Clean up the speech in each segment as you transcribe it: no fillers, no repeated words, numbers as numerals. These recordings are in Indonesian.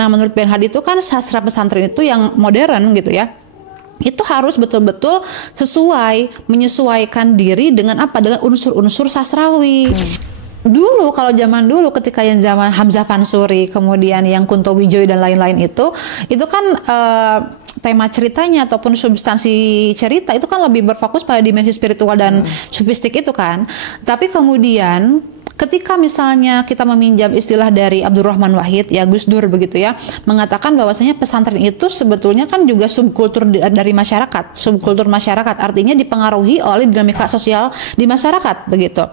Nah, menurut Bernhard itu kan sastra pesantren itu yang modern gitu ya, itu harus betul-betul menyesuaikan diri dengan apa? Dengan unsur-unsur sastrawi. Dulu kalau zaman dulu ketika yang zaman Hamzah Fansuri, kemudian yang Kunto Wijoyo dan lain-lain itu kan tema ceritanya ataupun substansi cerita itu kan lebih berfokus pada dimensi spiritual dan sufistik itu kan. Tapi kemudian ketika misalnya kita meminjam istilah dari Abdurrahman Wahid, ya Gus Dur begitu ya, mengatakan bahwasanya pesantren itu sebetulnya kan juga subkultur dari masyarakat, subkultur masyarakat, artinya dipengaruhi oleh dinamika sosial di masyarakat begitu.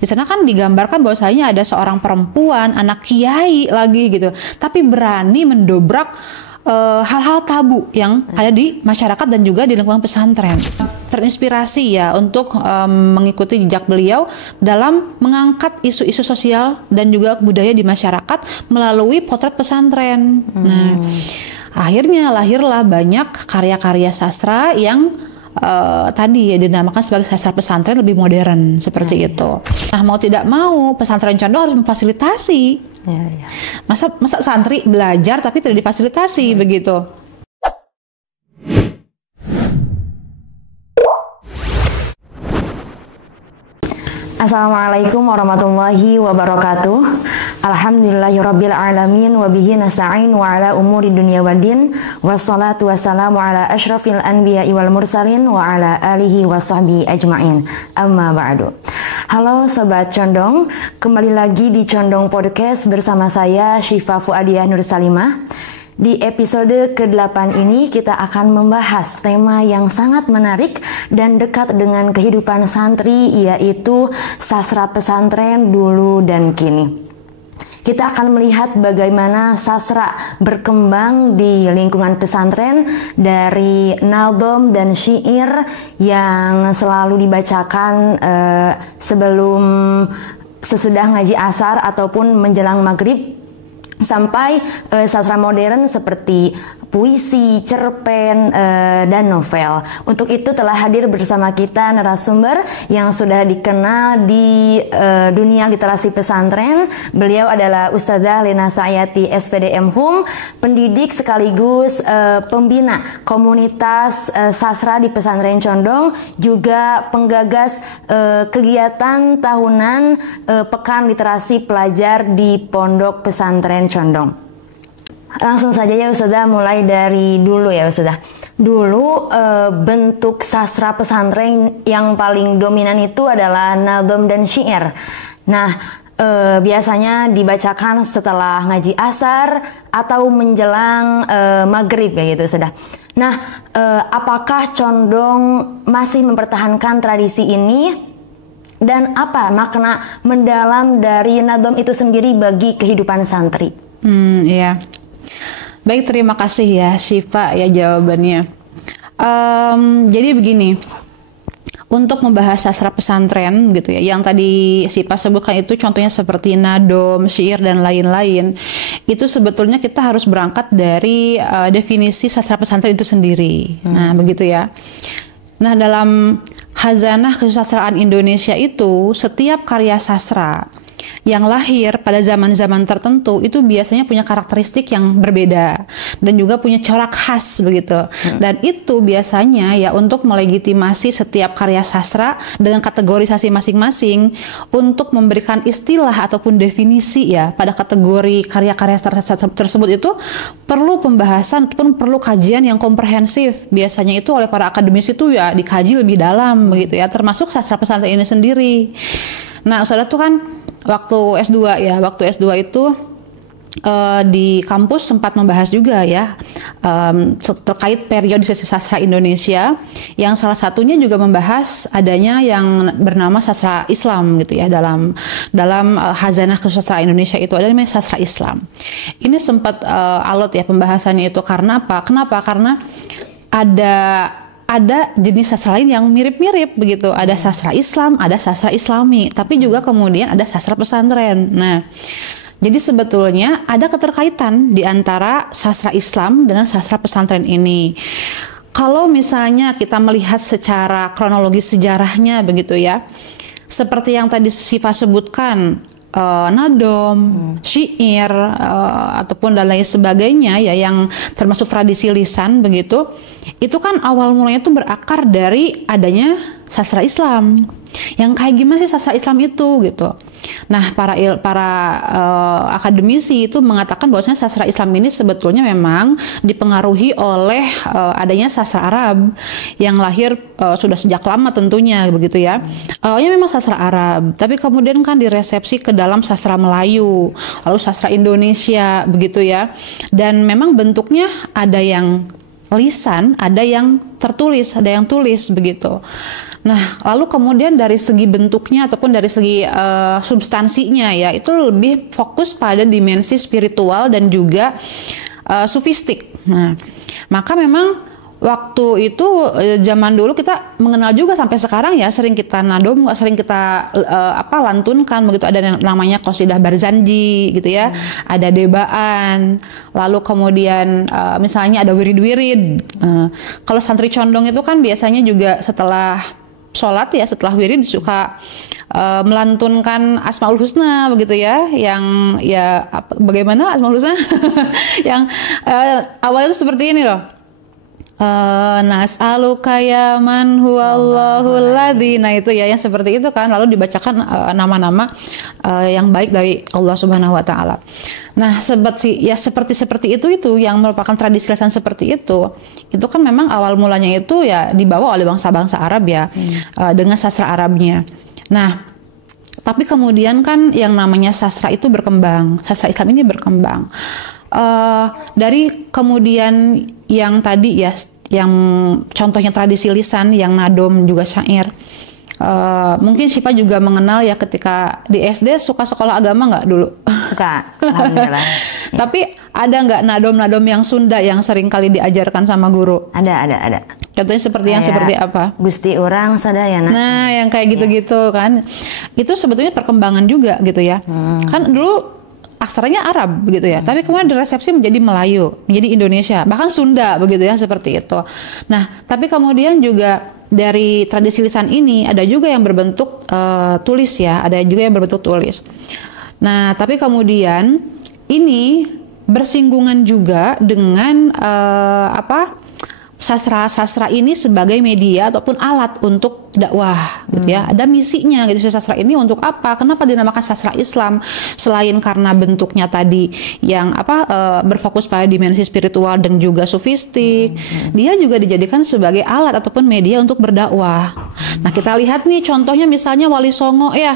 Di sana kan digambarkan bahwasanya ada seorang perempuan, anak kiai lagi gitu, tapi berani mendobrak hal-hal tabu yang ada di masyarakat dan juga di lingkungan pesantren. Terinspirasi ya untuk mengikuti jejak beliau dalam mengangkat isu-isu sosial dan juga budaya di masyarakat melalui potret pesantren. Nah, akhirnya lahirlah banyak karya-karya sastra yang tadi ya dinamakan sebagai sastra pesantren lebih modern seperti itu. Nah, mau tidak mau pesantren Condong harus memfasilitasi. Masa santri belajar tapi tidak difasilitasi begitu. Assalamualaikum warahmatullahi wabarakatuh. Alhamdulillahirabbil alamin wa bihi nasta'in wa ala umuri dunya waddin. Wassalatu wassalamu ala asyrafil anbiya'i wal mursalin wa ala alihi wa sahbihi ajma'in. Amma ba'du. Halo Sobat Condong, kembali lagi di Condong Podcast bersama saya Syifa Fuadiyah Nur Salimah. Di episode ke-8 ini kita akan membahas tema yang sangat menarik dan dekat dengan kehidupan santri, yaitu sastra pesantren dulu dan kini. Kita akan melihat bagaimana sastra berkembang di lingkungan pesantren dari naldom dan syair yang selalu dibacakan sesudah ngaji asar ataupun menjelang maghrib, sampai sastra modern seperti puisi, cerpen, dan novel. Untuk itu telah hadir bersama kita narasumber yang sudah dikenal di dunia literasi pesantren. Beliau adalah Ustadzah Lena Sayati SPDM HUM, pendidik sekaligus pembina komunitas sastra di pesantren Condong, juga penggagas kegiatan tahunan Pekan Literasi Pelajar di Pondok Pesantren Condong. Langsung saja ya Ustadzah, mulai dari dulu ya Ustadzah. Dulu bentuk sastra pesantren yang paling dominan itu adalah naldom dan syair. Nah, biasanya dibacakan setelah ngaji asar atau menjelang maghrib ya gitu Ustadzah. Nah, apakah Condong masih mempertahankan tradisi ini? Dan apa makna mendalam dari naldom itu sendiri bagi kehidupan santri? Iya. Baik, terima kasih ya Syifa ya jawabannya. Jadi begini, untuk membahas sastra pesantren gitu ya, yang tadi Syifa sebutkan itu contohnya seperti nadom, syair dan lain-lain, itu sebetulnya kita harus berangkat dari definisi sastra pesantren itu sendiri. Nah, begitu ya. Nah, dalam Khazanah Kesusastraan Indonesia itu, setiap karya sastra yang lahir pada zaman-zaman tertentu itu biasanya punya karakteristik yang berbeda dan juga punya corak khas begitu. Dan itu biasanya ya untuk melegitimasi setiap karya sastra dengan kategorisasi masing-masing untuk memberikan istilah ataupun definisi ya pada kategori karya-karya tersebut. Itu perlu pembahasan ataupun perlu kajian yang komprehensif. Biasanya itu oleh para akademisi itu ya dikaji lebih dalam begitu ya, termasuk sastra pesantren ini sendiri. Nah, Ustadzah tuh kan waktu S2 itu di kampus sempat membahas juga ya terkait periodisasi sastra Indonesia, yang salah satunya juga membahas adanya yang bernama sastra Islam gitu ya. Dalam Khazanah Kesusastraan Indonesia itu ada namanya sastra Islam. Ini sempat alot ya pembahasannya itu. Karena apa? Kenapa? Karena ada jenis sastra lain yang mirip-mirip begitu. Ada sastra Islam, ada sastra Islami, tapi juga kemudian ada sastra pesantren. Nah, jadi sebetulnya ada keterkaitan di antara sastra Islam dengan sastra pesantren ini. Kalau misalnya kita melihat secara kronologis sejarahnya begitu ya, seperti yang tadi Syifa sebutkan, nadom, syair, ataupun dan lain sebagainya ya, yang termasuk tradisi lisan begitu, itu kan awal mulanya itu berakar dari adanya sastra Islam. Yang kayak gimana sih sastra Islam itu gitu. Nah, para akademisi itu mengatakan bahwasanya sastra Islam ini sebetulnya memang dipengaruhi oleh adanya sastra Arab yang lahir sudah sejak lama tentunya begitu ya. Awalnya memang sastra Arab, tapi kemudian kan diresepsi ke dalam sastra Melayu, lalu sastra Indonesia begitu ya. Dan memang bentuknya ada yang lisan, ada yang tertulis, ada yang tulis begitu. Nah, lalu kemudian dari segi bentuknya ataupun dari segi substansinya ya, itu lebih fokus pada dimensi spiritual dan juga sufistik. Nah, maka memang waktu itu zaman dulu kita mengenal juga sampai sekarang ya, sering kita nadom, sering kita lantunkan begitu, ada namanya qasidah Barzanji gitu ya, ada debaan, lalu kemudian misalnya ada wirid-wirid. Kalau santri condong itu kan biasanya juga setelah sholat ya, setelah wirid suka melantunkan Asmaul Husna begitu ya, yang ya bagaimana Asmaul Husna yang awalnya itu seperti ini loh. Nas'aluka ya man huwallahul ladzi. Nah itu ya yang seperti itu kan, lalu dibacakan nama-nama yang baik dari Allah Subhanahu wa taala. Nah, seperti itu yang merupakan tradisi lisan seperti itu kan memang awal mulanya itu ya dibawa oleh bangsa-bangsa Arab ya, dengan sastra Arabnya. Nah, tapi kemudian kan yang namanya sastra itu berkembang, sastra Islam ini berkembang. Dari kemudian yang tadi ya, yang contohnya tradisi lisan, yang nadom juga syair. Mungkin Syifa juga mengenal ya ketika di SD suka sekolah agama nggak dulu? Suka, alhamdulillah. Tapi ada nggak nadom-nadom yang Sunda yang sering kali diajarkan sama guru? Ada. Contohnya seperti yang seperti apa? Gusti Urang Sadayana. Nah, yang kayak gitu-gitu kan. Itu sebetulnya perkembangan juga gitu ya. Kan dulu aksaranya Arab begitu ya, tapi kemudian diresepsi menjadi Melayu, menjadi Indonesia, bahkan Sunda begitu ya, seperti itu. Nah, tapi kemudian juga dari tradisi lisan ini ada juga yang berbentuk tulis ya, ada juga yang berbentuk tulis. Nah, tapi kemudian ini bersinggungan juga dengan sastra ini sebagai media ataupun alat untuk dakwah gitu ya. Ada misinya gitu, sastra ini untuk apa? Kenapa dinamakan sastra Islam? Selain karena bentuknya tadi yang berfokus pada dimensi spiritual dan juga sufistik, dia juga dijadikan sebagai alat ataupun media untuk berdakwah. Nah, kita lihat nih contohnya misalnya Wali Songo ya.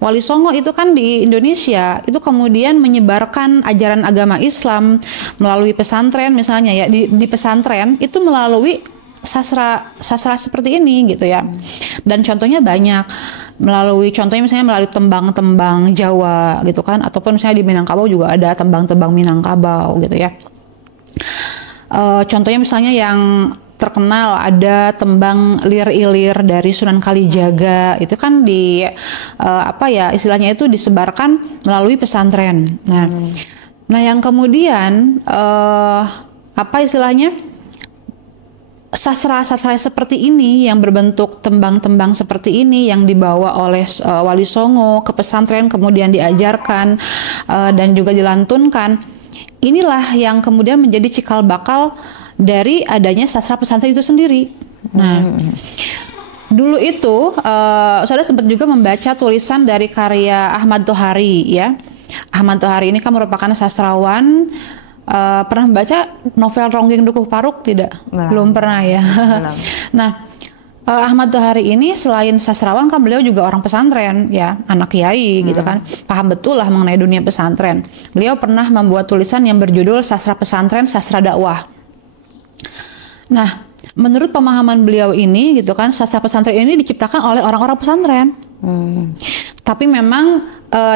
Wali Songo itu kan di Indonesia itu kemudian menyebarkan ajaran agama Islam melalui pesantren misalnya ya, di pesantren itu melalui sastra seperti ini gitu ya. Dan contohnya banyak, contohnya misalnya melalui tembang-tembang Jawa gitu kan, ataupun misalnya di Minangkabau juga ada tembang-tembang Minangkabau gitu ya. Contohnya misalnya yang terkenal ada tembang Lir Ilir dari Sunan Kalijaga, itu kan istilahnya itu disebarkan melalui pesantren. Nah yang kemudian sastra seperti ini yang berbentuk tembang-tembang seperti ini yang dibawa oleh Wali Songo ke pesantren, kemudian diajarkan dan juga dilantunkan, inilah yang kemudian menjadi cikal bakal dari adanya sastra pesantren itu sendiri. Nah, dulu itu saudara sempat juga membaca tulisan dari karya Ahmad Tohari ya. Ahmad Tohari ini kan merupakan sastrawan. Pernah membaca novel Ronggeng Dukuh Paruk tidak? Belum pernah ya. Belum. Nah, Ahmad Tohari ini selain sastrawan kan beliau juga orang pesantren ya, anak kiai gitu kan, paham betul lah mengenai dunia pesantren. Beliau pernah membuat tulisan yang berjudul Sastra Pesantren, Sastra Dakwah. Nah, menurut pemahaman beliau ini gitu kan, sastra pesantren ini diciptakan oleh orang-orang pesantren. Tapi memang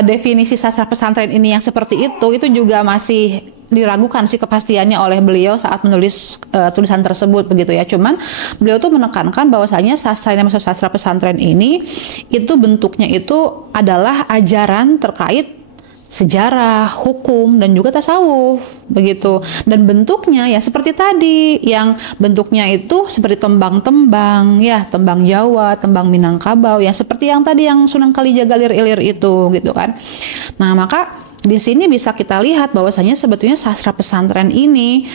definisi sastra pesantren ini yang seperti itu juga masih diragukan sih kepastiannya oleh beliau saat menulis tulisan tersebut begitu ya. Cuman beliau tuh menekankan bahwasanya sastra yang masuk sastra pesantren ini itu bentuknya itu adalah ajaran terkait sejarah, hukum, dan juga tasawuf begitu. Dan bentuknya ya seperti tadi, yang bentuknya itu seperti tembang-tembang ya, tembang Jawa, tembang Minangkabau, ya seperti yang tadi yang Sunan Kalijaga Lir-Ilir itu gitu kan. Nah, maka di sini bisa kita lihat bahwasanya sebetulnya sastra pesantren ini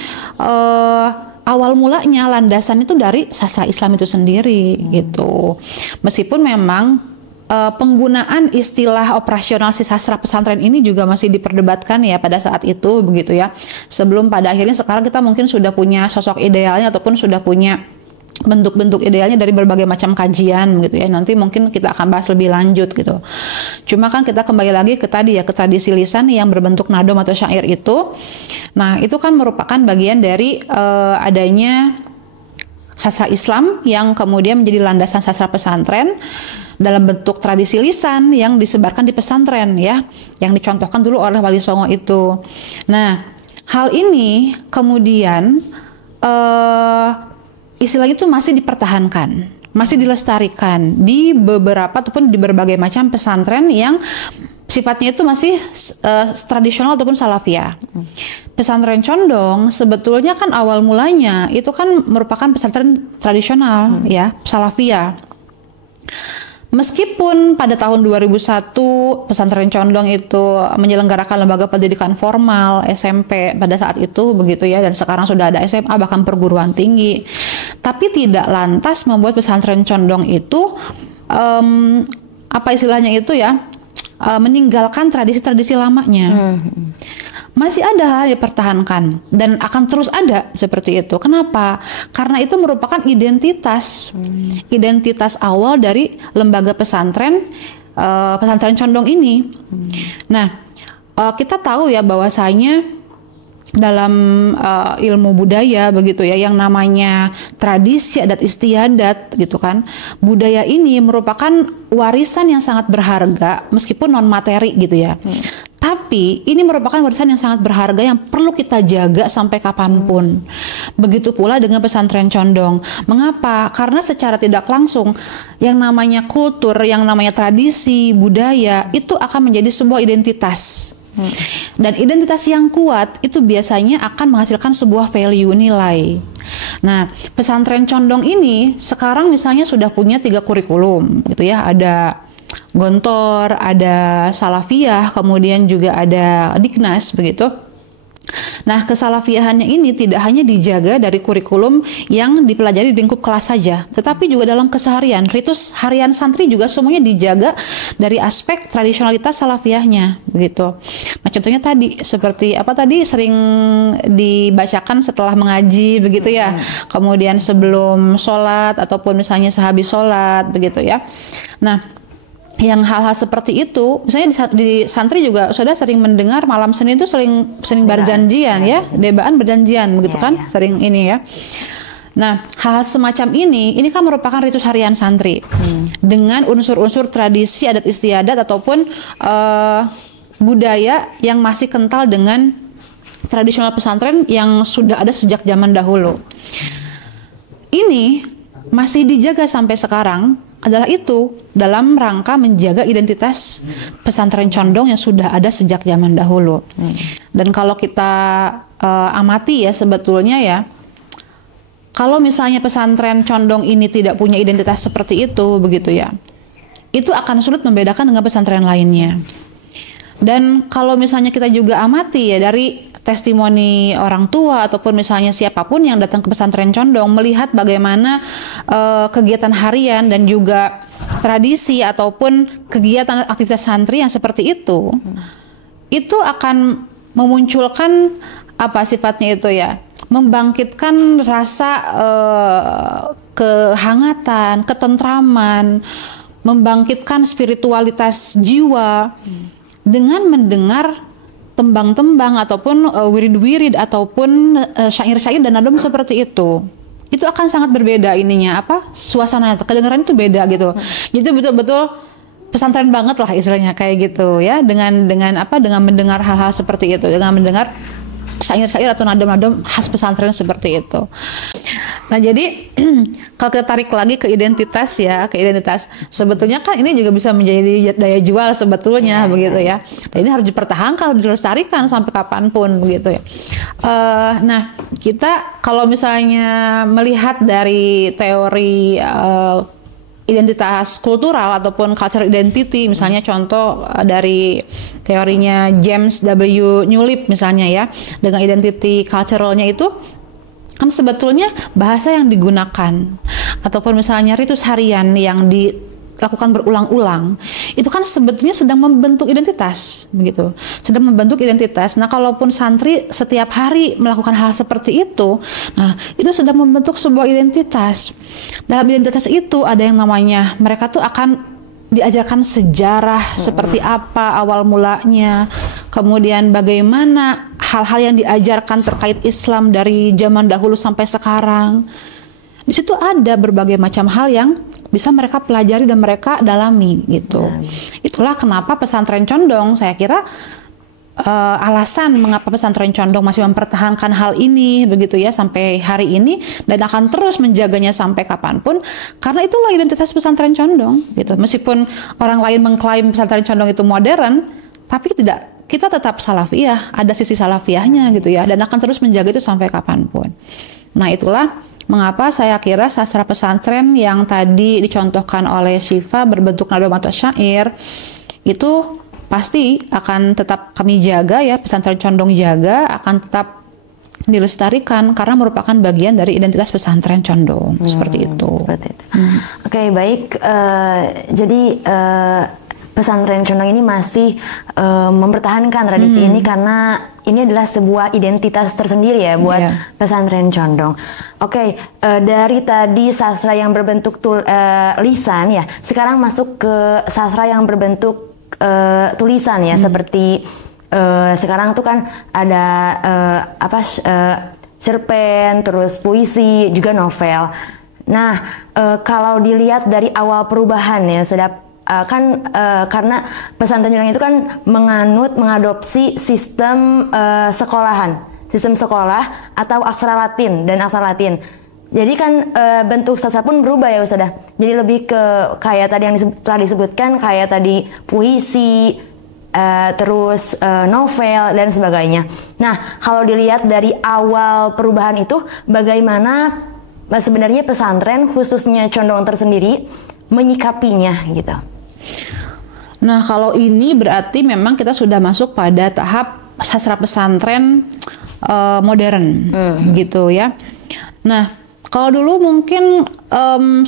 awal mulanya landasan itu dari sastra Islam itu sendiri gitu. Meskipun memang penggunaan istilah operasional si sastra pesantren ini juga masih diperdebatkan ya pada saat itu begitu ya. Sebelum pada akhirnya sekarang kita mungkin sudah punya sosok idealnya ataupun sudah punya bentuk-bentuk idealnya dari berbagai macam kajian gitu ya. Nanti mungkin kita akan bahas lebih lanjut gitu. Cuma kan kita kembali lagi ke tadi ya, ke tradisi lisan yang berbentuk nadom atau syair itu. Nah, itu kan merupakan bagian dari adanya sastra Islam yang kemudian menjadi landasan sastra pesantren dalam bentuk tradisi lisan yang disebarkan di pesantren ya, yang dicontohkan dulu oleh Wali Songo itu. Nah, hal ini kemudian istilahnya itu masih dipertahankan, masih dilestarikan di beberapa ataupun di berbagai macam pesantren yang sifatnya itu masih tradisional ataupun salafiyah. Pesantren Condong sebetulnya kan awal mulanya itu kan merupakan pesantren tradisional ya, salafiyah. Meskipun pada tahun 2001 pesantren Condong itu menyelenggarakan lembaga pendidikan formal SMP pada saat itu begitu ya, dan sekarang sudah ada SMA bahkan perguruan tinggi, tapi tidak lantas membuat pesantren Condong itu apa istilahnya itu ya, meninggalkan tradisi-tradisi lamanya. Masih ada hal yang dipertahankan dan akan terus ada seperti itu. Kenapa? Karena itu merupakan identitas awal dari lembaga pesantren pesantren Condong ini. Nah, kita tahu ya bahwasanya dalam ilmu budaya begitu ya, yang namanya tradisi adat istiadat gitu kan, budaya ini merupakan warisan yang sangat berharga meskipun non materi gitu ya. Tapi ini merupakan warisan yang sangat berharga yang perlu kita jaga sampai kapanpun. Begitu pula dengan pesantren Condong. Mengapa? Karena secara tidak langsung yang namanya kultur, yang namanya tradisi, budaya itu akan menjadi sebuah identitas. Dan identitas yang kuat itu biasanya akan menghasilkan sebuah value, nilai. Nah, pesantren Condong ini sekarang misalnya sudah punya 3 kurikulum gitu ya. Ada Gontor, ada Salafiyah, kemudian juga ada Diknas begitu. Nah, kesalafiyahannya ini tidak hanya dijaga dari kurikulum yang dipelajari di lingkup kelas saja, tetapi juga dalam keseharian. Ritus harian santri juga semuanya dijaga dari aspek tradisionalitas salafiyahnya begitu. Nah, contohnya tadi seperti apa tadi sering dibacakan setelah mengaji begitu ya. Kemudian sebelum sholat ataupun misalnya sehabis sholat begitu ya. Nah, yang hal-hal seperti itu, misalnya di santri juga sudah sering mendengar malam Senin itu sering berjanjian ya, debaan berjanjian begitu kan, sering ini ya. Nah, hal semacam ini kan merupakan ritus harian santri dengan unsur-unsur tradisi adat istiadat ataupun budaya yang masih kental dengan tradisional pesantren yang sudah ada sejak zaman dahulu. Ini masih dijaga sampai sekarang adalah itu dalam rangka menjaga identitas pesantren Condong yang sudah ada sejak zaman dahulu. Dan kalau kita amati ya sebetulnya ya, kalau misalnya pesantren Condong ini tidak punya identitas seperti itu begitu ya, itu akan sulit membedakan dengan pesantren lainnya. Dan kalau misalnya kita juga amati ya dari testimoni orang tua ataupun misalnya siapapun yang datang ke pesantren Condong melihat bagaimana kegiatan harian dan juga tradisi ataupun kegiatan aktivitas santri yang seperti itu akan memunculkan apa sifatnya itu ya, membangkitkan rasa kehangatan, ketentraman, membangkitkan spiritualitas jiwa dengan mendengar tembang-tembang ataupun wirid-wirid ataupun syair-syair dan nadom seperti itu akan sangat berbeda ininya apa suasana kedengaran itu beda gitu. Jadi betul-betul pesantren banget lah istilahnya kayak gitu ya, dengan mendengar hal-hal seperti itu, dengan mendengar syair-syair atau nadom-nadom khas pesantren seperti itu. Nah, jadi kalau kita tarik lagi ke identitas ya, ke identitas, sebetulnya kan ini juga bisa menjadi daya jual sebetulnya, begitu ya. Dan ini harus dipertahankan, dilestarikan sampai kapanpun, begitu ya. Nah, kita kalau misalnya melihat dari teori identitas kultural ataupun cultural identity, misalnya contoh dari teorinya James W. Newlip misalnya ya, dengan identity culturalnya itu kan sebetulnya bahasa yang digunakan ataupun misalnya ritus harian yang dilakukan berulang-ulang itu kan sebetulnya sedang membentuk identitas, begitu, sedang membentuk identitas. Nah, kalaupun santri setiap hari melakukan hal seperti itu, nah itu sedang membentuk sebuah identitas. Dalam identitas itu ada yang namanya mereka tuh akan diajarkan sejarah seperti apa awal mulanya, kemudian bagaimana hal-hal yang diajarkan terkait Islam dari zaman dahulu sampai sekarang. Di situ ada berbagai macam hal yang bisa mereka pelajari dan mereka dalami gitu. Itulah kenapa pesantren condong, saya kira alasan mengapa pesantren condong masih mempertahankan hal ini begitu ya sampai hari ini dan akan terus menjaganya sampai kapanpun, karena itulah identitas pesantren condong gitu. Meskipun orang lain mengklaim pesantren condong itu modern, tapi tidak, kita tetap salafiyah, ada sisi salafiyahnya gitu ya, dan akan terus menjaga itu sampai kapanpun. Nah, itulah mengapa saya kira sastra pesantren yang tadi dicontohkan oleh Syifa berbentuk nadom atau syair itu pasti akan tetap kami jaga ya, pesantren condong jaga, akan tetap dilestarikan karena merupakan bagian dari identitas pesantren condong. Seperti itu. Seperti itu. Oke, baik. Jadi pesantren condong ini masih mempertahankan tradisi ini karena ini adalah sebuah identitas tersendiri ya buat pesantren condong. Oke, dari tadi sastra yang berbentuk lisan ya, sekarang masuk ke sastra yang berbentuk tulisan ya, seperti sekarang tuh kan ada cerpen, terus puisi, juga novel. Nah, kalau dilihat dari awal perubahan ya, karena pesantren condong itu kan mengadopsi sistem sistem sekolah atau aksara Latin dan aksara Latin. Jadi kan bentuk sastra pun berubah ya Ustadzah. Jadi lebih ke kayak tadi yang telah disebutkan, kayak tadi puisi, terus novel dan sebagainya. Nah, kalau dilihat dari awal perubahan itu, bagaimana sebenarnya pesantren khususnya condong tersendiri menyikapinya gitu? Nah, kalau ini berarti memang kita sudah masuk pada tahap sastra pesantren modern gitu ya. Nah, kalau dulu mungkin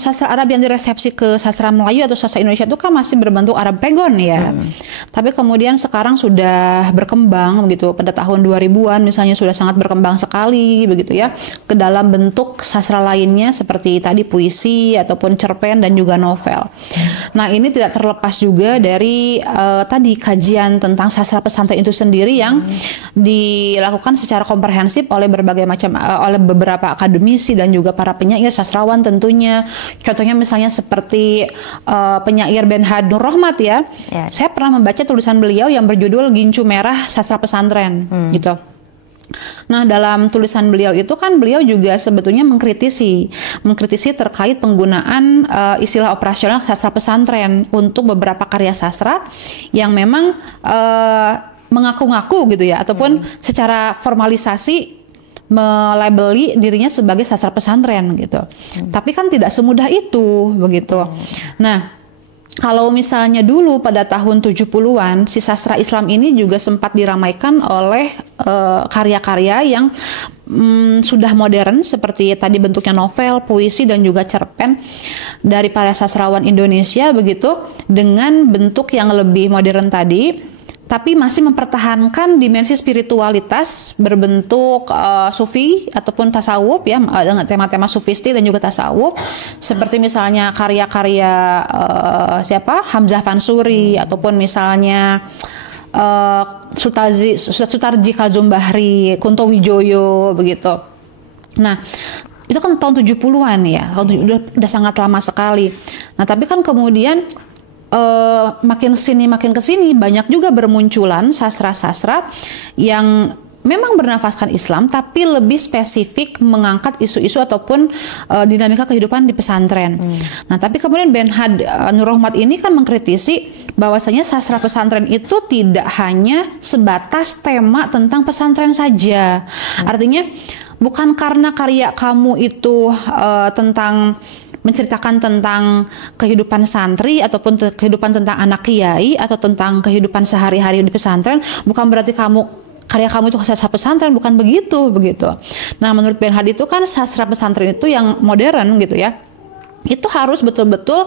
sastra Arab yang diresepsi ke sastra Melayu atau sastra Indonesia itu kan masih berbentuk Arab pegon ya. Tapi kemudian sekarang sudah berkembang begitu, pada tahun 2000-an misalnya sudah sangat berkembang sekali begitu ya, ke dalam bentuk sastra lainnya seperti tadi puisi ataupun cerpen dan juga novel. Nah, ini tidak terlepas juga dari tadi kajian tentang sastra pesantren itu sendiri yang dilakukan secara komprehensif oleh berbagai macam oleh beberapa akademisi dan juga para penyair sastrawan tentunya. Contohnya misalnya seperti penyair Benhad Nur Rahmat ya. Saya pernah membaca tulisan beliau yang berjudul Gincu Merah Sastra Pesantren gitu. Nah, dalam tulisan beliau itu kan beliau juga sebetulnya mengkritisi terkait penggunaan istilah operasional sastra pesantren untuk beberapa karya sastra yang memang mengaku-ngaku gitu ya, ataupun secara formalisasi melabeli dirinya sebagai sastra pesantren gitu. Tapi kan tidak semudah itu begitu. Nah, kalau misalnya dulu pada tahun 70-an si sastra Islam ini juga sempat diramaikan oleh karya-karya yang sudah modern seperti tadi bentuknya novel, puisi dan juga cerpen dari para sastrawan Indonesia begitu, dengan bentuk yang lebih modern tadi, tapi masih mempertahankan dimensi spiritualitas berbentuk sufi ataupun tasawuf ya, dengan tema-tema sufistik dan juga tasawuf, seperti misalnya karya-karya Hamzah Fansuri ataupun misalnya Sutarji Kalzum Bahri, Kunto Wijoyo begitu. Nah, itu kan tahun 70-an ya, udah sangat lama sekali. Nah, tapi kan kemudian makin kesini banyak juga bermunculan sastra-sastra yang memang bernafaskan Islam, tapi lebih spesifik mengangkat isu-isu ataupun dinamika kehidupan di pesantren. Nah, tapi kemudian Benhad Nur Rahmat ini kan mengkritisi bahwasanya sastra pesantren itu tidak hanya sebatas tema tentang pesantren saja. Artinya bukan karena karya kamu itu tentang menceritakan tentang kehidupan santri ataupun kehidupan tentang anak kiai atau tentang kehidupan sehari-hari di pesantren, bukan berarti karya kamu itu sastra pesantren, bukan begitu. Nah, menurut Benhad itu kan sastra pesantren itu yang modern gitu ya, itu harus betul-betul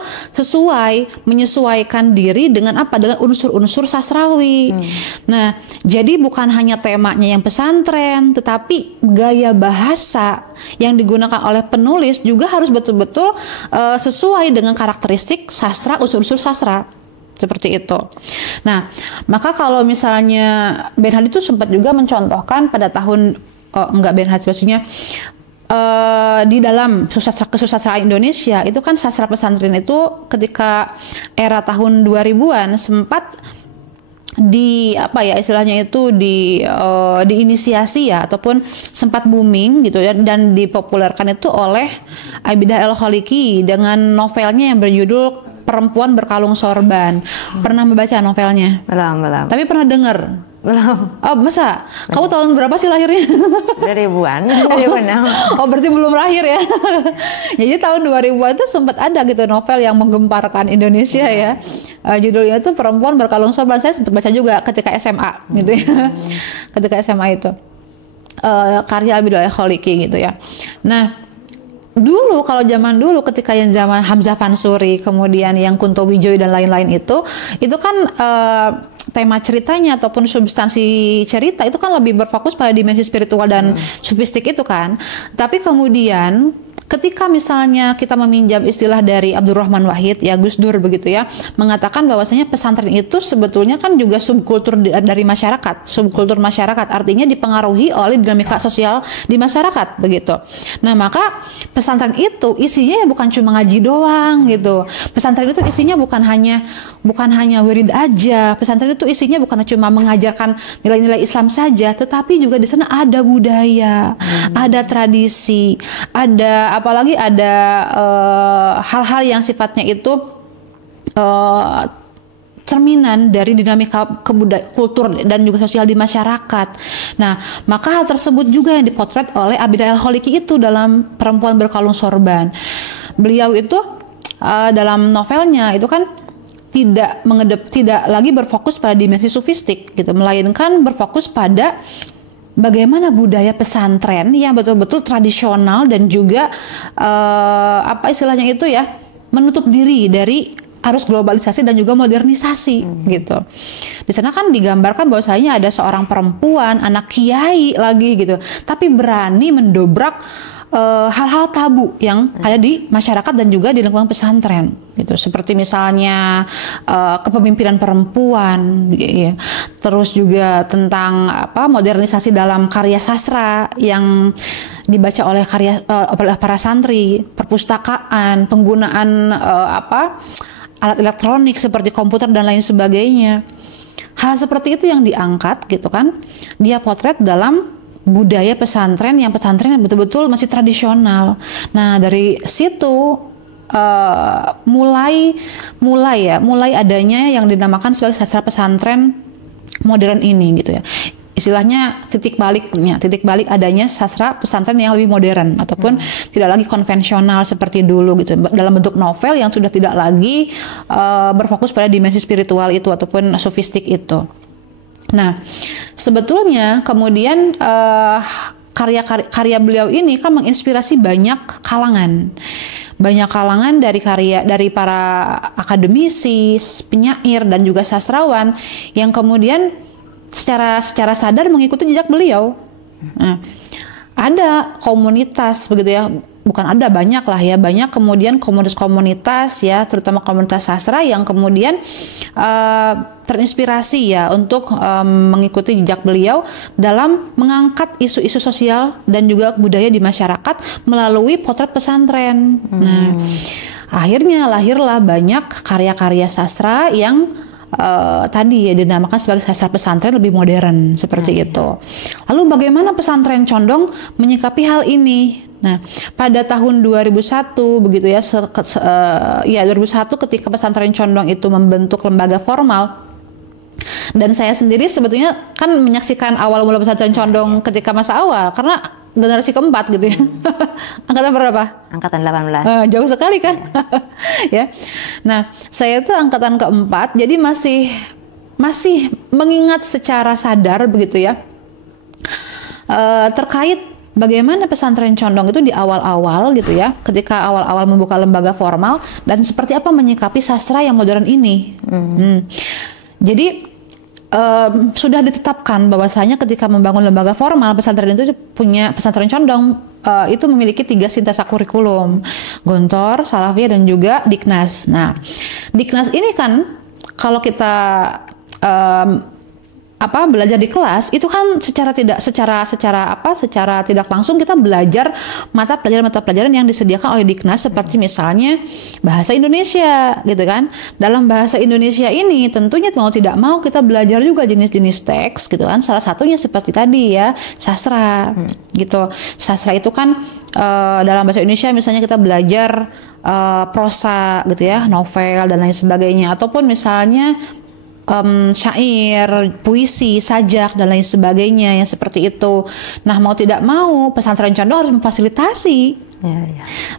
menyesuaikan diri dengan apa, dengan unsur-unsur sastrawi. Nah, jadi bukan hanya temanya yang pesantren, tetapi gaya bahasa yang digunakan oleh penulis juga harus betul-betul sesuai dengan karakteristik sastra, unsur-unsur sastra. Seperti itu. Nah, maka kalau misalnya Benhad itu sempat juga mencontohkan pada tahun, Benhad maksudnya, di dalam kesusastraan Indonesia itu kan sastra pesantren itu ketika era tahun 2000-an sempat istilahnya itu diinisiasi ya, ataupun sempat booming gitu ya, dan dipopulerkan itu oleh Abidah El Kholiki dengan novelnya yang berjudul Perempuan Berkalung Sorban. Pernah membaca novelnya? Belum. Tapi pernah dengar? Belum. Oh, masa? Kamu tahun berapa sih lahirnya? 2000-an. Oh, berarti belum lahir ya. Jadi tahun 2000-an itu sempat ada gitu novel yang menggemparkan Indonesia ya. Judulnya itu Perempuan Berkalung Sorban. Saya sempat baca juga ketika SMA gitu ya. Ketika SMA itu. Karya Abidah El Kholiki gitu ya. Nah, dulu kalau zaman dulu ketika yang zaman Hamzah Fansuri, kemudian yang Kunto Wijoyo dan lain-lain itu kan tema ceritanya ataupun substansi cerita itu kan lebih berfokus pada dimensi spiritual dan sufistik itu kan. Tapi kemudian ketika misalnya kita meminjam istilah dari Abdurrahman Wahid ya, Gus Dur begitu ya, mengatakan bahwasanya pesantren itu sebetulnya kan juga subkultur dari masyarakat, subkultur masyarakat, artinya dipengaruhi oleh dinamika sosial di masyarakat begitu. Nah, maka pesantren itu isinya bukan cuma ngaji doang gitu. Pesantren itu isinya bukan hanya wirid aja. Pesantren itu isinya bukan cuma mengajarkan nilai-nilai Islam saja, tetapi juga di sana ada budaya, ada tradisi, apalagi ada hal-hal yang sifatnya itu cerminan dari dinamika kultur dan juga sosial di masyarakat. Nah, maka hal tersebut juga yang dipotret oleh Abidah El Kholiki itu dalam Perempuan Berkalung Sorban. Beliau itu dalam novelnya itu kan tidak lagi berfokus pada dimensi sufistik gitu, melainkan berfokus pada bagaimana budaya pesantren yang betul-betul tradisional dan juga apa istilahnya itu ya, menutup diri dari arus globalisasi dan juga modernisasi gitu. Di sana kan digambarkan bahwasanya ada seorang perempuan, anak kiai lagi gitu, tapi berani mendobrak hal-hal tabu yang ada di masyarakat dan juga di lingkungan pesantren gitu, seperti misalnya kepemimpinan perempuan ya. Terus juga tentang modernisasi dalam karya sastra yang dibaca oleh oleh para santri, perpustakaan, penggunaan alat elektronik seperti komputer dan lain sebagainya. Hal seperti itu yang diangkat gitu kan, dia potret dalam budaya pesantren yang betul-betul masih tradisional. Nah, dari situ mulai adanya yang dinamakan sebagai sastra pesantren modern ini gitu ya. Istilahnya titik balik adanya sastra pesantren yang lebih modern ataupun tidak lagi konvensional seperti dulu gitu, dalam bentuk novel yang sudah tidak lagi berfokus pada dimensi spiritual itu ataupun sofistik itu. Nah, sebetulnya kemudian karya beliau ini kan menginspirasi banyak kalangan dari para akademisi, penyair dan juga sastrawan yang kemudian secara sadar mengikuti jejak beliau. Nah, ada komunitas begitu ya, banyak kemudian komunitas ya, terutama komunitas sastra yang kemudian terinspirasi ya untuk mengikuti jejak beliau dalam mengangkat isu-isu sosial dan juga budaya di masyarakat melalui potret pesantren. Nah, akhirnya lahirlah banyak karya-karya sastra yang tadi ya dinamakan sebagai sastra pesantren lebih modern seperti itu. Lalu bagaimana pesantren condong menyikapi hal ini? Nah, pada tahun 2001 begitu ya, 2001 ketika pesantren condong itu membentuk lembaga formal. Dan saya sendiri sebetulnya kan menyaksikan awal mula pesantren condong ketika masa awal karena generasi keempat gitu ya. Angkatan berapa? Angkatan 18. Jauh sekali kan? Ya. Nah, saya itu angkatan keempat, jadi masih mengingat secara sadar begitu ya. Terkait bagaimana pesantren condong itu di awal-awal gitu ya, ketika awal-awal membuka lembaga formal dan seperti apa menyikapi sastra yang modern ini. Jadi sudah ditetapkan bahwasanya ketika membangun lembaga formal pesantren itu punya pesantren condong itu memiliki 3 sintesa kurikulum, Gontor, Salafiyah dan juga Diknas. Nah, Diknas ini kan kalau kita belajar di kelas itu kan secara tidak langsung kita belajar mata pelajaran yang disediakan oleh Diknas seperti misalnya bahasa Indonesia gitu kan. Dalam bahasa Indonesia ini tentunya mau tidak mau kita belajar juga jenis-jenis teks gitu kan. Salah satunya seperti tadi ya sastra gitu. Sastra itu kan dalam bahasa Indonesia misalnya kita belajar prosa gitu ya, novel dan lain sebagainya, ataupun misalnya syair, puisi, sajak dan lain sebagainya yang seperti itu. Nah, mau tidak mau pesantren condong harus memfasilitasi.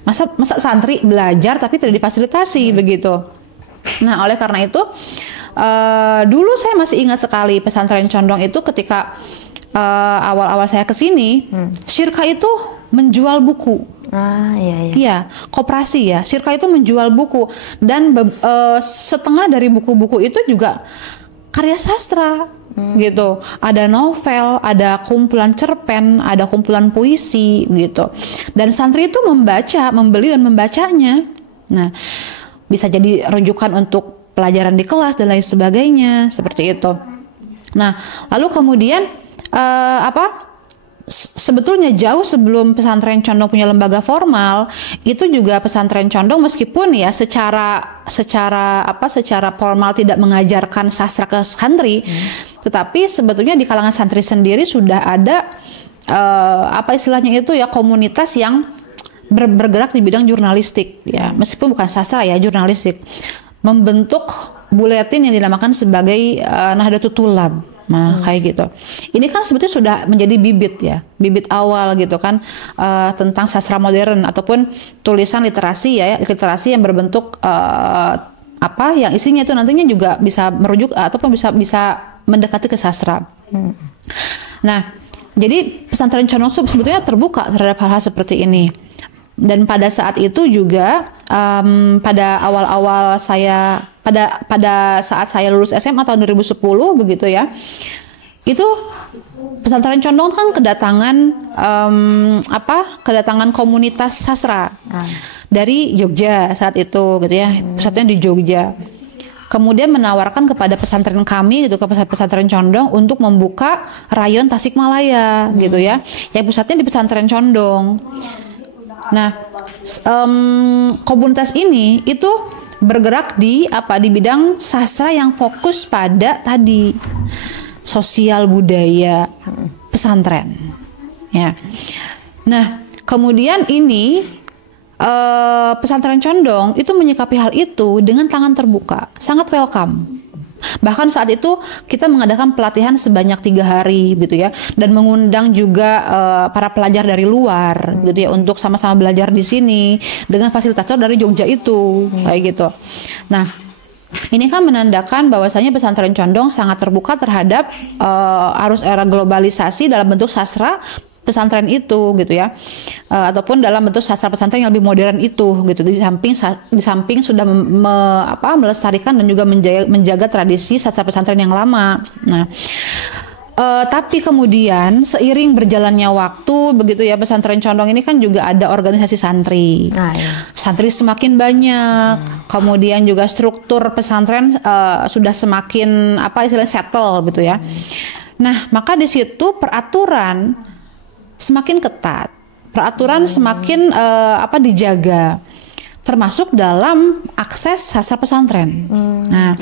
Masa santri belajar tapi tidak difasilitasi begitu. Nah, oleh karena itu dulu saya masih ingat sekali pesantren condong itu ketika awal-awal saya kesini, Syirka itu menjual buku. Iya, koperasi ya. Syirka itu menjual buku dan setengah dari buku-buku itu juga karya sastra gitu. Ada novel, ada kumpulan cerpen, ada kumpulan puisi gitu. Dan santri itu membaca, membeli dan membacanya. Nah, bisa jadi rujukan untuk pelajaran di kelas dan lain sebagainya seperti itu. Nah, lalu kemudian sebetulnya jauh sebelum pesantren condong punya lembaga formal, itu juga pesantren condong meskipun ya secara formal tidak mengajarkan sastra ke santri, tetapi sebetulnya di kalangan santri sendiri sudah ada istilahnya itu ya komunitas yang bergerak di bidang jurnalistik ya, meskipun bukan sastra ya, jurnalistik, membentuk buletin yang dinamakan sebagai Nahdlatul Thulab. Nah, kayak gitu. Ini kan sebetulnya sudah menjadi bibit ya, bibit awal gitu kan tentang sastra modern ataupun tulisan literasi ya, literasi yang berbentuk yang isinya itu nantinya juga bisa merujuk ataupun bisa mendekati ke sastra. Nah, jadi pesantren condong sebetulnya terbuka terhadap hal-hal seperti ini. Dan pada saat itu juga pada awal-awal saya pada saat saya lulus SMA tahun 2010 begitu ya, itu pesantren condong kan kedatangan komunitas sastra dari Jogja saat itu gitu ya, pusatnya di Jogja. Kemudian menawarkan kepada pesantren kami gitu, ke pesantren condong untuk membuka rayon Tasikmalaya gitu ya, yang pusatnya di pesantren condong. Nah, komunitas ini itu bergerak di bidang sastra yang fokus pada tadi sosial budaya pesantren. Ya. Nah, kemudian ini pesantren condong itu menyikapi hal itu dengan tangan terbuka, sangat welcome. Bahkan saat itu kita mengadakan pelatihan sebanyak 3 hari gitu ya, dan mengundang juga para pelajar dari luar gitu ya untuk sama-sama belajar di sini dengan fasilitator dari Jogja itu kayak gitu. Nah, ini kan menandakan bahwasanya pesantren condong sangat terbuka terhadap arus era globalisasi dalam bentuk sastra pesantren itu gitu ya, ataupun dalam bentuk sastra pesantren yang lebih modern itu gitu, di samping sudah melestarikan dan juga menjaga tradisi sastra pesantren yang lama. Nah, tapi kemudian seiring berjalannya waktu begitu ya, pesantren condong ini kan juga ada organisasi santri. Santri semakin banyak, kemudian juga struktur pesantren sudah semakin istilahnya settle gitu ya. Nah, maka di situ peraturan semakin ketat, peraturan semakin dijaga. termasuk dalam akses sastra pesantren. Nah,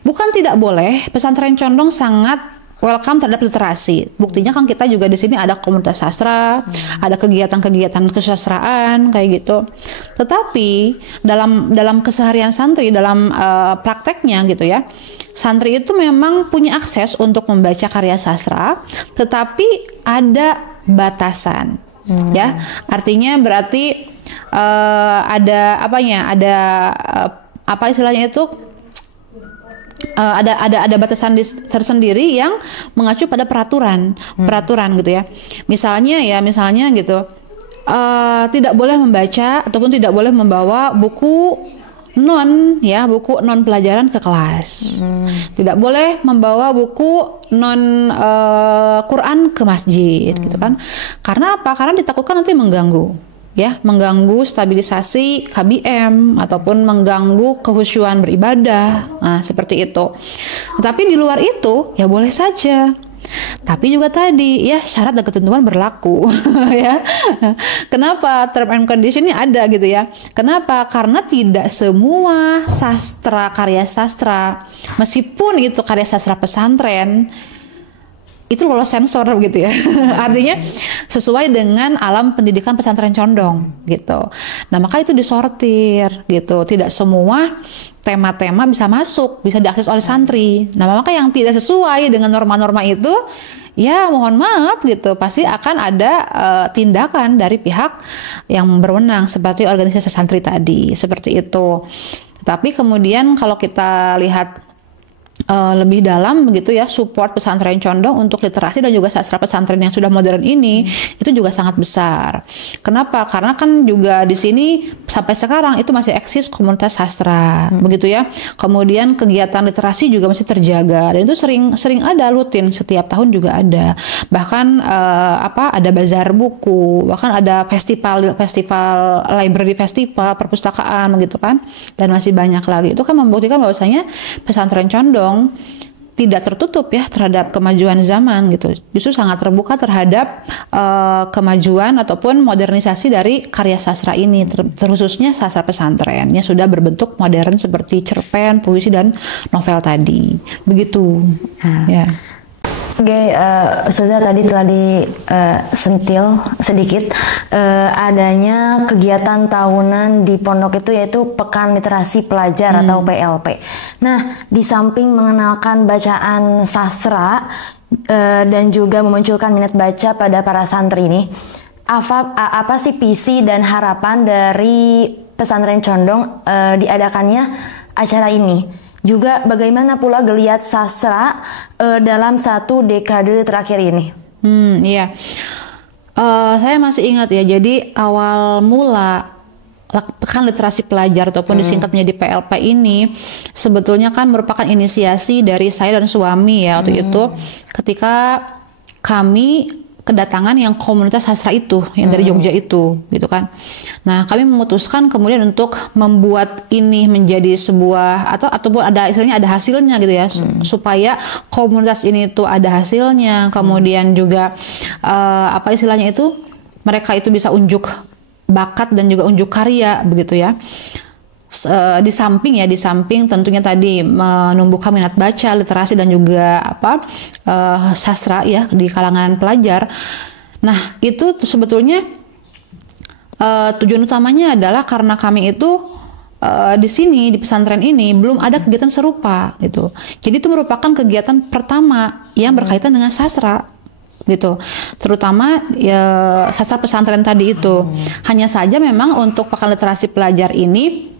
bukan tidak boleh, pesantren condong sangat welcome terhadap literasi. Buktinya kan kita juga di sini ada komunitas sastra, ada kegiatan-kegiatan kesusastraan kayak gitu. Tetapi dalam keseharian santri, dalam prakteknya gitu ya, santri itu memang punya akses untuk membaca karya sastra, tetapi ada batasan. Ya, artinya berarti ada apanya? Ada apa istilahnya itu? Ada batasan tersendiri yang mengacu pada peraturan gitu ya. Misalnya gitu, tidak boleh membaca ataupun tidak boleh membawa buku non pelajaran ke kelas. Tidak boleh membawa buku non Quran ke masjid gitu kan. Karena apa? Karena ditakutkan nanti mengganggu stabilisasi KBM ataupun mengganggu kehusyuan beribadah. Nah, seperti itu. Tapi di luar itu ya boleh saja. Tapi juga tadi ya syarat dan ketentuan berlaku ya. Kenapa term and condition-nya ada gitu ya? Kenapa? Karena tidak semua karya sastra, meskipun itu karya sastra pesantren, itu lolos sensor gitu ya. Artinya sesuai dengan alam pendidikan pesantren condong gitu. Nah, maka itu disortir gitu. Tidak semua tema-tema bisa masuk, bisa diakses oleh santri. Nah, maka yang tidak sesuai dengan norma-norma itu, ya mohon maaf gitu, pasti akan ada tindakan dari pihak yang berwenang seperti organisasi santri tadi, seperti itu. Tapi kemudian kalau kita lihat lebih dalam begitu ya, support pesantren condong untuk literasi dan juga sastra pesantren yang sudah modern ini itu juga sangat besar. Kenapa? Karena kan juga di sini sampai sekarang itu masih eksis komunitas sastra begitu ya. Kemudian kegiatan literasi juga masih terjaga dan itu sering ada rutin, setiap tahun juga ada. Bahkan ada bazar buku, bahkan ada festival library festival perpustakaan begitu kan, dan masih banyak lagi. Itu kan membuktikan bahwasanya pesantren condong tidak tertutup ya terhadap kemajuan zaman gitu. Justru sangat terbuka terhadap kemajuan ataupun modernisasi dari karya sastra ini, terkhususnya sastra pesantren yang sudah berbentuk modern seperti cerpen, puisi dan novel tadi. Begitu. Ya. Oke, sudah tadi telah disentil sedikit adanya kegiatan tahunan di pondok itu, yaitu Pekan Literasi Pelajar atau PLP. Nah, di samping mengenalkan bacaan sastra dan juga memunculkan minat baca pada para santri ini, apa sih visi dan harapan dari pesantren condong diadakannya acara ini? Juga bagaimana pula geliat sastra dalam satu dekade terakhir ini? Iya, saya masih ingat ya. Jadi awal mula Pekan Literasi Pelajar ataupun disingkat menjadi PLP ini sebetulnya kan merupakan inisiasi dari saya dan suami ya waktu itu, ketika kami kedatangan yang komunitas sastra itu yang dari Jogja itu gitu kan. Nah, kami memutuskan kemudian untuk membuat ini menjadi sebuah ataupun ada istilahnya ada hasilnya gitu ya, supaya komunitas ini tuh ada hasilnya, kemudian juga apa istilahnya itu, mereka itu bisa unjuk bakat dan juga unjuk karya begitu ya. Di samping tentunya tadi menumbuhkan minat baca, literasi dan juga sastra ya di kalangan pelajar. Nah, itu sebetulnya tujuan utamanya adalah karena kami itu di sini di pesantren ini belum ada kegiatan serupa gitu. Jadi itu merupakan kegiatan pertama yang berkaitan dengan sastra gitu, terutama ya sastra pesantren tadi itu. Hanya saja memang untuk Pekan Literasi Pelajar ini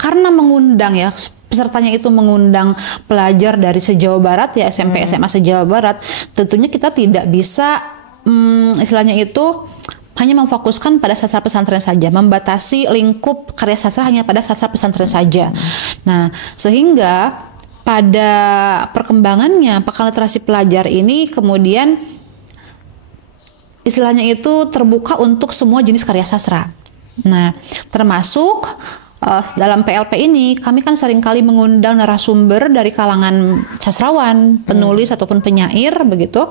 karena mengundang ya, pesertanya itu mengundang pelajar dari se-Jawa Barat ya, SMP SMA se-Jawa Barat, tentunya kita tidak bisa istilahnya itu hanya memfokuskan pada sastra pesantren saja, membatasi lingkup karya sastra hanya pada sastra pesantren saja. Nah, sehingga pada perkembangannya Pekan Literasi Pelajar ini kemudian istilahnya itu terbuka untuk semua jenis karya sastra. Nah, termasuk dalam PLP ini kami kan seringkali mengundang narasumber dari kalangan sastrawan, penulis ataupun penyair begitu.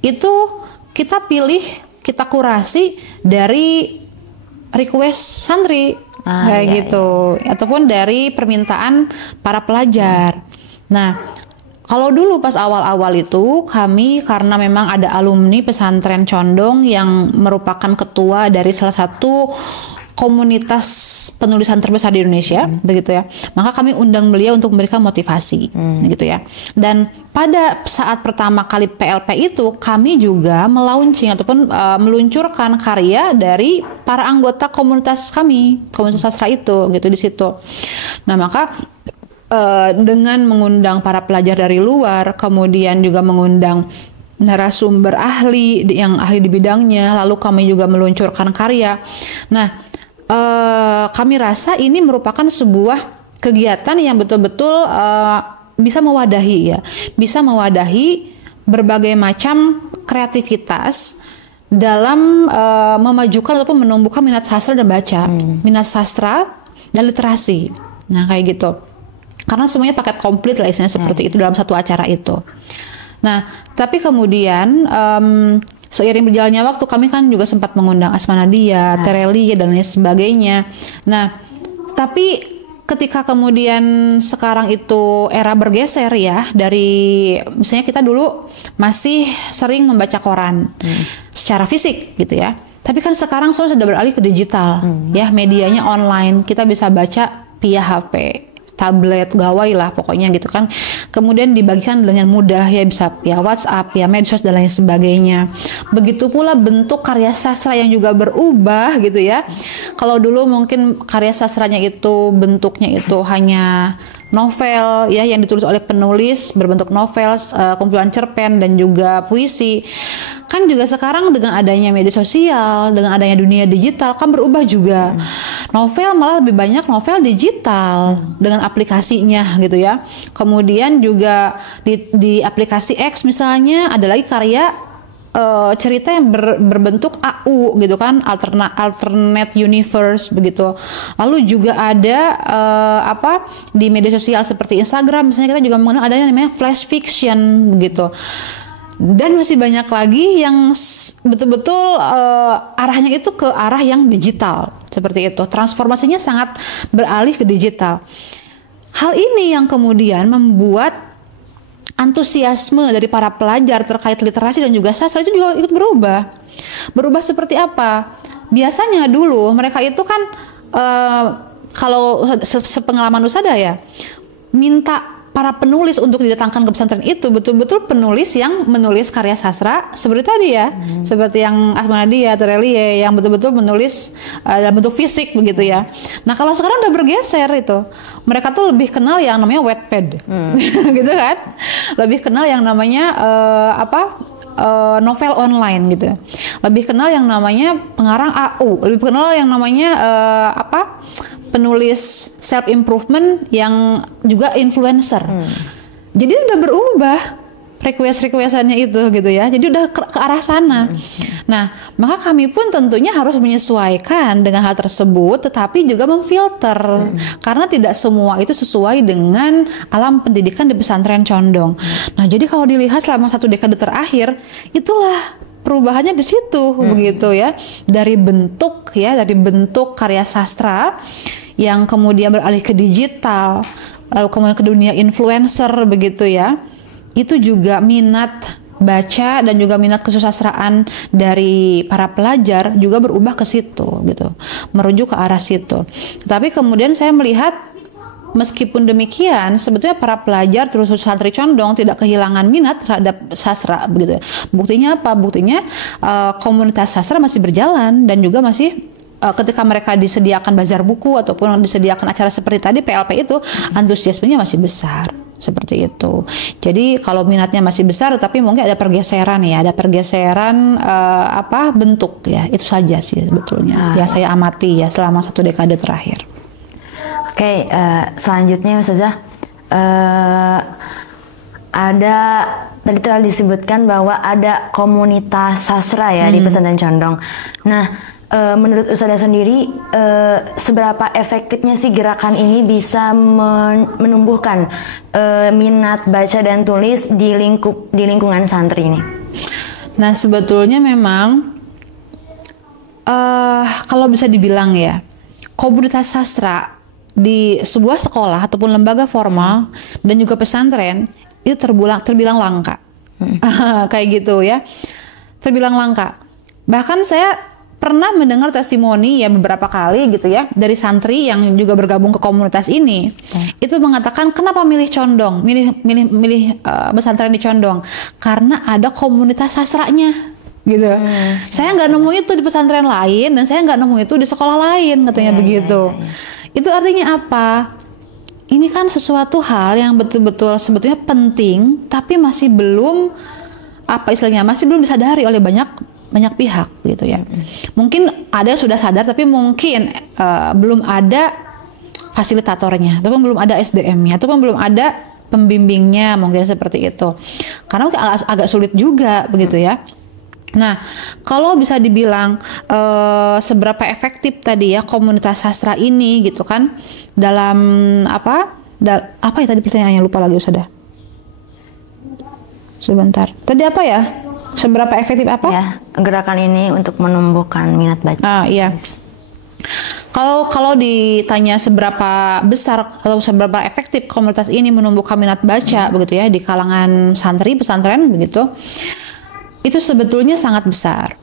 Itu kita pilih, kita kurasi dari request santri kayak iya, gitu, ataupun dari permintaan para pelajar. Nah, kalau dulu pas awal-awal itu kami karena memang ada alumni pesantren Condong yang merupakan ketua dari salah satu komunitas penulisan terbesar di Indonesia, begitu ya. Maka kami undang beliau untuk memberikan motivasi, gitu ya. Dan pada saat pertama kali PLP itu, kami juga melaunching ataupun meluncurkan karya dari para anggota komunitas kami, komunitas sastra itu, gitu di situ. Nah, maka dengan mengundang para pelajar dari luar, kemudian juga mengundang narasumber ahli yang ahli di bidangnya, lalu kami juga meluncurkan karya. Nah, kami rasa ini merupakan sebuah kegiatan yang betul-betul bisa mewadahi ya, bisa mewadahi berbagai macam kreativitas dalam memajukan ataupun menumbuhkan minat sastra dan baca, minat sastra dan literasi. Nah, kayak gitu. Karena semuanya paket komplit lah istilahnya seperti itu dalam satu acara itu. Nah, tapi kemudian seiring berjalannya waktu kami kan juga sempat mengundang Asma Nadia, Terelie dan lain sebagainya. Nah, tapi ketika kemudian sekarang itu era bergeser ya, dari misalnya kita dulu masih sering membaca koran secara fisik gitu ya. Tapi kan sekarang semua sudah beralih ke digital ya, medianya online. Kita bisa baca via HP, tablet, gawai lah pokoknya gitu kan. Kemudian dibagikan dengan mudah ya, bisa via WhatsApp, via medsos dan lain sebagainya. Begitu pula bentuk karya sastra yang juga berubah gitu ya. Kalau dulu mungkin karya sastranya itu bentuknya itu hanya novel ya, yang ditulis oleh penulis berbentuk novel, kumpulan cerpen dan juga puisi. Kan juga sekarang dengan adanya media sosial, dengan adanya dunia digital kan berubah juga. Novel malah lebih banyak novel digital dengan aplikasinya gitu ya. Kemudian juga di aplikasi X misalnya ada lagi karya cerita yang berbentuk AU gitu kan, alternate universe begitu. Lalu juga ada di media sosial seperti Instagram misalnya, kita juga mengenal adanya namanya flash fiction begitu. Dan masih banyak lagi yang betul-betul arahnya itu ke arah yang digital seperti itu. Transformasinya sangat beralih ke digital. Hal ini yang kemudian membuat antusiasme dari para pelajar terkait literasi dan juga sastra itu juga ikut berubah. Berubah seperti apa? Biasanya dulu mereka itu kan kalau sepengalaman Usada ya, minta para penulis untuk didatangkan ke pesantren itu betul-betul penulis yang menulis karya sastra seperti tadi ya, seperti yang Asma Nadia, Terelie yang betul-betul menulis dalam bentuk fisik begitu ya. Nah, kalau sekarang udah bergeser itu, mereka tuh lebih kenal yang namanya Wattpad, gitu kan? Lebih kenal yang namanya novel online gitu. Lebih kenal yang namanya pengarang AU, lebih kenal yang namanya penulis self improvement yang juga influencer. Jadi udah berubah request-requestannya itu gitu ya. Jadi udah ke arah sana. Nah, maka kami pun tentunya harus menyesuaikan dengan hal tersebut, tetapi juga memfilter karena tidak semua itu sesuai dengan alam pendidikan di pesantren Condong. Nah, jadi kalau dilihat selama 1 dekade terakhir, itulah perubahannya di situ begitu ya, dari bentuk karya sastra yang kemudian beralih ke digital, lalu kemudian ke dunia influencer begitu ya. Itu juga minat baca dan juga minat kesusastraan dari para pelajar juga berubah ke situ gitu, merujuk ke arah situ. Tapi kemudian saya melihat meskipun demikian, sebetulnya para pelajar terus santri Condong tidak kehilangan minat terhadap sastra begitu. Buktinya apa? Buktinya komunitas sastra masih berjalan dan juga masih ketika mereka disediakan bazar buku ataupun disediakan acara seperti tadi PLP itu, antusiasmenya masih besar seperti itu. Jadi kalau minatnya masih besar, tapi mungkin ada pergeseran ya, bentuk ya, itu saja sih sebetulnya yang saya amati ya selama 1 dekade terakhir. Oke, selanjutnya Ustazah, ada tadi telah disebutkan bahwa ada komunitas sastra ya di pesantren Condong. Nah, menurut Ustazah sendiri, seberapa efektifnya sih gerakan ini bisa menumbuhkan minat baca dan tulis di lingkungan santri ini? Nah, sebetulnya memang Kalau bisa dibilang ya, komunitas sastra di sebuah sekolah ataupun lembaga formal dan juga pesantren itu terbilang langka. Kayak gitu ya, terbilang langka. Bahkan saya pernah mendengar testimoni ya beberapa kali gitu ya dari santri yang juga bergabung ke komunitas ini, itu mengatakan kenapa milih Condong, milih pesantren di Condong, karena ada komunitas sastranya gitu. Saya nggak nemu itu di pesantren lain dan saya nggak nemu itu di sekolah lain, katanya begitu. Itu artinya apa? Ini kan sesuatu hal yang betul-betul sebetulnya penting, tapi masih belum apa istilahnya, masih belum disadari oleh banyak pihak gitu ya. Mungkin ada yang sudah sadar, tapi mungkin belum ada fasilitatornya, ataupun belum ada SDM-nya, ataupun belum ada pembimbingnya, mungkin seperti itu. Karena agak sulit juga begitu ya. Nah, kalau bisa dibilang seberapa efektif tadi ya komunitas sastra ini gitu kan dalam apa ya tadi pertanyaannya, lupa lagi sudah. Sebentar. Tadi apa ya? Seberapa efektif apa? Ya, gerakan ini untuk menumbuhkan minat baca. Iya. Kalau ditanya seberapa besar atau seberapa efektif komunitas ini menumbuhkan minat baca begitu ya di kalangan santri pesantren begitu, itu sebetulnya sangat besar.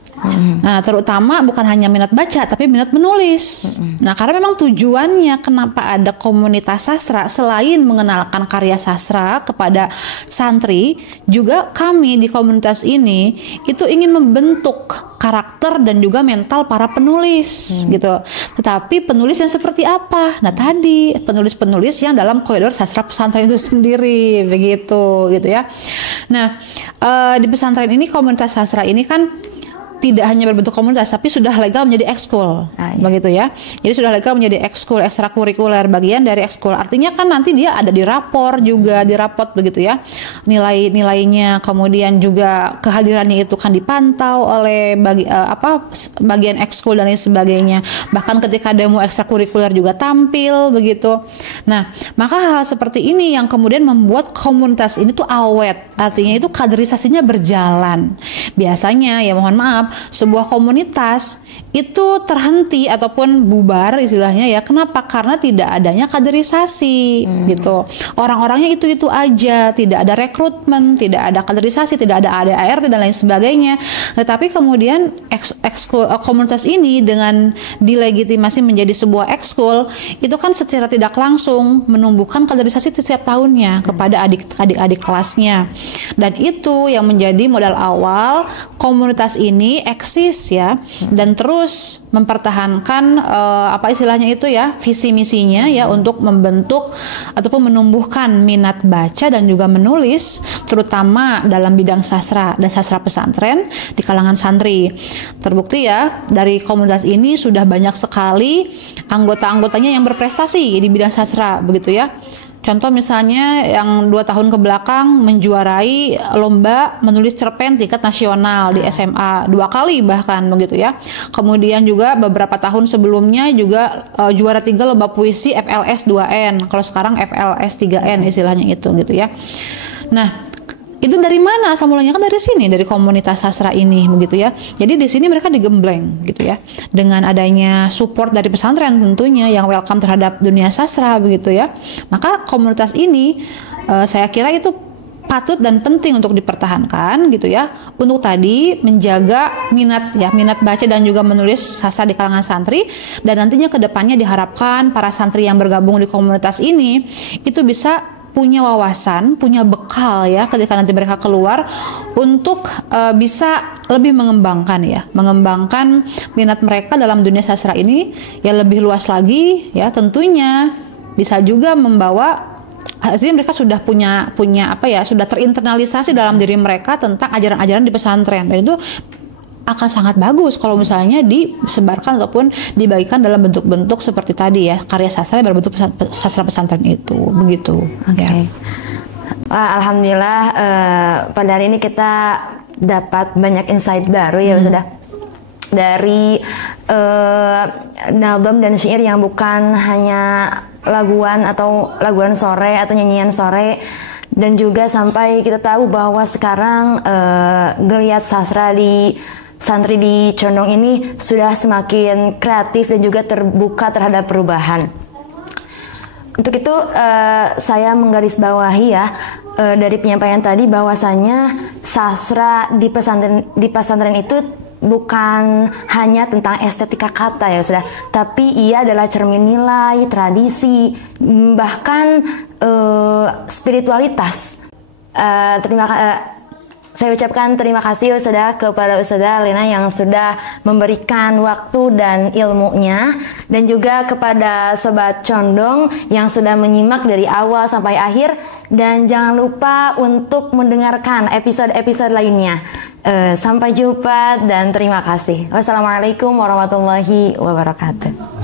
Nah, terutama bukan hanya minat baca tapi minat menulis. Nah, karena memang tujuannya kenapa ada komunitas sastra selain mengenalkan karya sastra kepada santri, juga kami di komunitas ini itu ingin membentuk karakter dan juga mental para penulis gitu. Tetapi penulis yang seperti apa? Nah, tadi penulis-penulis yang dalam koridor sastra pesantren itu sendiri begitu gitu ya. Nah, di pesantren ini komunitas sastra ini kan tidak hanya berbentuk komunitas tapi sudah legal menjadi ekskul, begitu ya. Jadi sudah legal menjadi ekskul, ekstrakurikuler, bagian dari ekskul. Artinya kan nanti dia ada di rapor juga, di rapot begitu ya. Nilainya, kemudian juga kehadirannya itu kan dipantau oleh bagian ekskul dan lain sebagainya. Bahkan ketika demo ekstrakurikuler juga tampil begitu. Nah, maka hal seperti ini yang kemudian membuat komunitas ini tuh awet. Artinya itu kaderisasinya berjalan. Biasanya ya mohon maaf, sebuah komunitas itu terhenti ataupun bubar istilahnya ya. Kenapa? Karena tidak adanya kaderisasi gitu. Orang-orangnya itu aja, tidak ada rekrutmen, tidak ada kaderisasi, tidak ada ADART dan lain sebagainya. Tetapi kemudian komunitas ini dengan dilegitimasi menjadi sebuah ekskul, itu kan secara tidak langsung menumbuhkan kaderisasi setiap tahunnya kepada adik-adik kelasnya. Dan itu yang menjadi modal awal komunitas ini eksis ya, dan terus mempertahankan apa istilahnya itu ya, visi misinya ya, untuk membentuk ataupun menumbuhkan minat baca dan juga menulis, terutama dalam bidang sastra dan sastra pesantren di kalangan santri. Terbukti ya dari komunitas ini sudah banyak sekali anggota-anggotanya yang berprestasi di bidang sastra begitu ya. Contoh misalnya yang 2 tahun ke belakang menjuarai lomba menulis cerpen tingkat nasional di SMA 2 kali bahkan begitu ya. Kemudian juga beberapa tahun sebelumnya juga juara 3 lomba puisi FLS 2N. Kalau sekarang FLS 3N istilahnya itu gitu ya. Nah, itu dari mana asal mulanya? Kan dari sini, dari komunitas sastra ini begitu ya. Jadi di sini mereka digembleng gitu ya, dengan adanya support dari pesantren tentunya yang welcome terhadap dunia sastra begitu ya. Maka komunitas ini saya kira itu patut dan penting untuk dipertahankan gitu ya, untuk tadi menjaga minat baca dan juga menulis sastra di kalangan santri. Dan nantinya kedepannya diharapkan para santri yang bergabung di komunitas ini itu bisa punya wawasan, punya bekal ya ketika nanti mereka keluar untuk bisa lebih mengembangkan minat mereka dalam dunia sastra ini ya lebih luas lagi ya. Tentunya bisa juga membawa, artinya mereka sudah punya apa ya, sudah terinternalisasi dalam diri mereka tentang ajaran-ajaran di pesantren, dan itu akan sangat bagus kalau misalnya disebarkan ataupun dibagikan dalam bentuk-bentuk seperti tadi ya, karya sastra yang berbentuk sastra pesantren itu begitu. Oke. Wah, alhamdulillah pada hari ini kita dapat banyak insight baru ya sudah dari nazam dan syair yang bukan hanya laguan atau laguan sore atau nyanyian sore, dan juga sampai kita tahu bahwa sekarang geliat sastra di santri di Condong ini sudah semakin kreatif dan juga terbuka terhadap perubahan. Untuk itu saya menggarisbawahi ya dari penyampaian tadi bahwasanya sastra di pesantren itu bukan hanya tentang estetika kata ya sudah, tapi ia adalah cermin nilai, tradisi, bahkan spiritualitas. Saya ucapkan terima kasih Ustazah kepada Ustazah Lena yang sudah memberikan waktu dan ilmunya, dan juga kepada Sobat Condong yang sudah menyimak dari awal sampai akhir, dan jangan lupa untuk mendengarkan episode-episode lainnya. Sampai jumpa dan terima kasih. Wassalamualaikum warahmatullahi wabarakatuh.